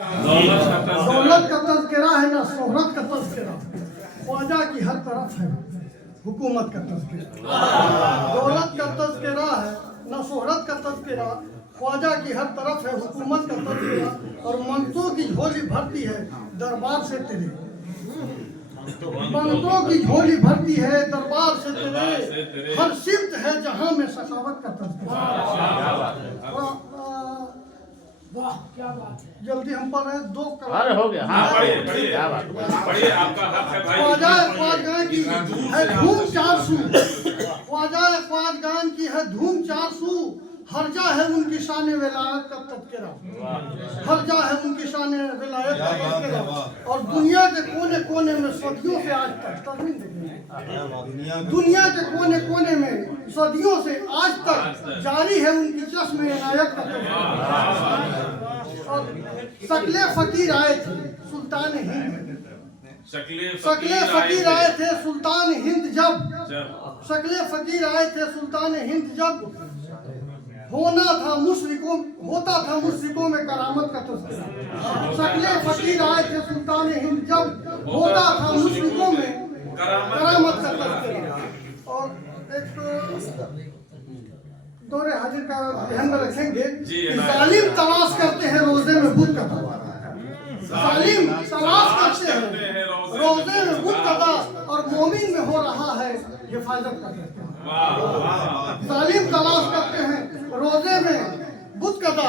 दौलत का तज़किरा है ना शोहरत का तज़किरा। ख्वाजा की हर तरफ है हुकूमत का तज़किरा। दौलत का तज़किरा है ना शोहरत का तज़किरा। ख्वाजा की हर तरफ है हुकूमत का तज़किरा। और मंतों की झोली भरती है दरबार से तेरे। मंतों की झोली भरती है दरबार से तेरे। हर सिमत है जहां में सखावत का तज़किरा। वाह क्या बात है। जल्दी हम पढ़ रहे हैं दो अरे हो गया। हाँ पढ़िए क्या बात पढ़िए आपका हक है भाई। ख्वाजा की है धूम 400। ख्वाजा ख्वाजगान की है धूम 400। हर्जा है उनकी शान विलायत का तज़किरा। हर्जा है उनकी शान विलायत का तज़किरा। और दुनिया के कोने कोने में सदियों से आज तक दुनिया के कोने कोने में सदियों से आज तक जारी है उनकी चश्मे इनायत का तज़किरा। और शकले फकीर आए थे सुल्तान हिंद। शकले फकीर आए थे सुल्तान हिंद जब। शकले फकीर आए थे सुल्तान हिंद जब। होता था मुशरिकों में करामत का तज़किरा। शकले फकीर आए थे सुल्तान हिंद जब। होता था मुशरिकों में करामत का तज़किरा। और एक दौरे हाजिर का ध्यान में रखेंगे कि जालिम तलाश करते हैं रोजे में बुत कदा। जालिम तलाश करते हैं रोजे में बुत कदा। और मोमिन में हो रहा है हिफाजत का तज़किरा। जालिम तलाश करते हैं रोजे में बुत कदा।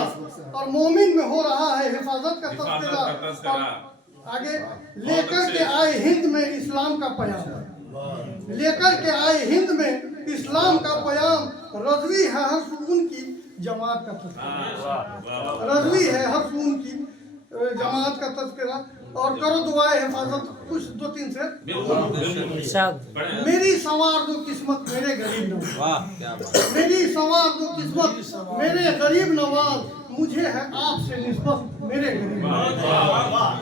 और मोमिन में हो रहा है हिफाजत का तज़किरा। आगे लेकर के आए हिंद में इस्लाम का पैगाम। लेकर के आए हिंद में इस्लाम का पैगाम। रज़वी है हर सुकून की जमात का तज़किरा। रज़वी है हर सुकून की जमात का तज़किरा। और करो दुआए हिफाजत कुछ 2-3 से। मेरी सवार दो किस्मत मेरे गरीब नवाज। मेरी सवार दो किस्मत मेरे गरीब नवाज। मुझे है आपसे निस्बत मेरे गरीब नवाज।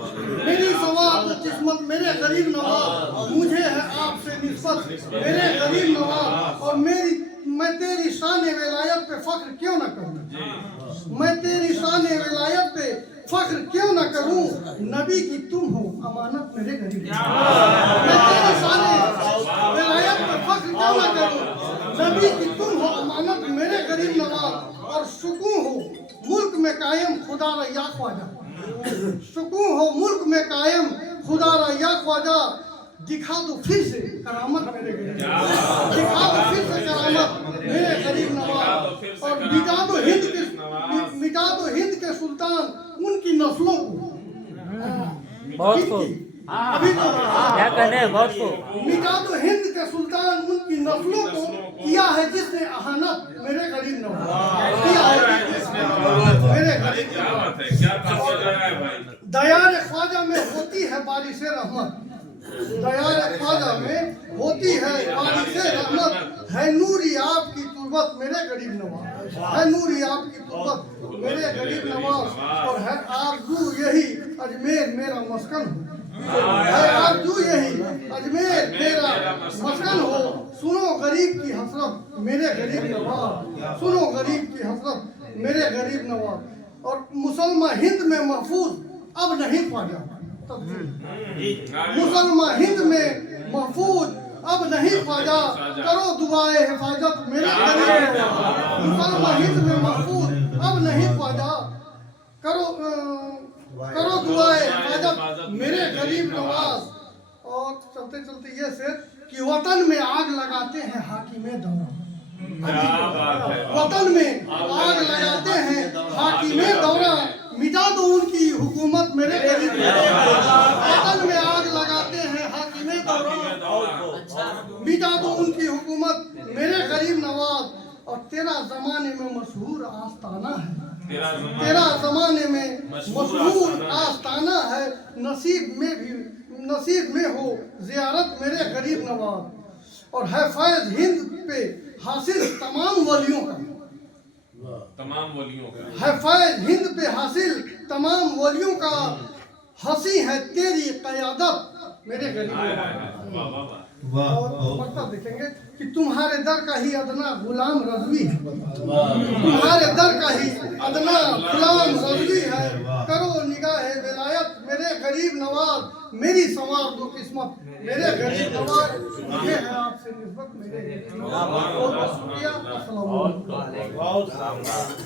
मेरी सवार दो किस्मत मेरे गरीब नवाज। मुझे है आपसे निस्बत मेरे गरीब नवाज। और मैं तेरी शान विलायत पे फख्र क्यों न करूं। मैं तेरी शान विलायत पे फख्र क्यों न करूं। नबी की तुम हो अमानत मेरे गरीब। मैं तेरी शान विलायत पे फख्र क्यों न करूं। नबी की तुम हो अमानत मेरे गरीब नवाज। और सुकून हो मुल्क में कायम खुदा रया ख्वाजा। सुकून हो मुल्क में कायम खुदा रया ख्वाजा। दिखा दो फिर से करामत मेरे गरीब। दिखा दो फिर से करामत मेरे गरीब नवाज। और मिटा दो हिंद के सुल्तान उनकी नस्लों को। बहुत को अभी तो क्या कहने बहुत को मिटा दो हिंद के सुल्तान उनकी नस्लों को। किया है जिसने अहानत मेरे गरीब नवाज। किया है मेरे गरीब नवाज। दयार ख्वाजा में होती है बारिश रहमत। दयार ख्वाजा में होती है बारिश रहमत। है नूरी आपकी तुर्बत मेरे गरीब नवाज। है नूरी आपकी तुर्बत मेरे गरीब नवाज। और है आरज़ू यही अजमेर मेरा मस्कन हो। है आरज़ू यही अजमेर मेरा मस्कन हो। सुनो गरीब की हसरत मेरे गरीब नवाज। सुनो गरीब की हसरत मेरे गरीब नवाज। और मुसलमान हिंद में महफूज अब नहीं ख्वाजा। मुसलमान हिंद में महफूज अब नहीं ख्वाजा। करो दुआए हिफाजत मेरे गरीब नवाज। मुसलमान हिंद में महफूज अब नहीं ख्वाजा। करो दुआए हिफाजत मेरे गरीब नवाज। और चलते चलते ये शेर कि वतन में आग लगाते हैं हाकिमे दौरा। वतन में आग लगाते हैं हाकिमे दौरा। मिटा दो उनकी हुकूमत मेरे गरीब नवाज। वतन में आग लगाते हैं हाकिमे दौरा। मिटा दो उनकी हुकूमत मेरे गरीब नवाज। और तेरा जमाने में मशहूर आस्ताना है। तेरा जमाने में मशहूर आस्ताना है। नसीब में हो जियारत मेरे गरीब नवाज। और है फैज हिंद पे हासिल तमाम वलियों का। है फैज हिंद पे हासिल तमाम वलियों का। हंसी है तेरी क़यादत मेरे गरीब नवाज। और मतलब देखेंगे कि तुम्हारे दर का ही अदना गुलाम रज़वी है। तुम्हारे दर का ही अदना गुलाम रज़वी है। करो निगाह गरीब नवाज मेरी संवार दो किस्मत, मेरे गरीब नवाज ये है आपसे निस्बत मेरे गरीब नवाज। बहुत बहुत शुक्रिया। अस्सलाम वालेकुम। बहुत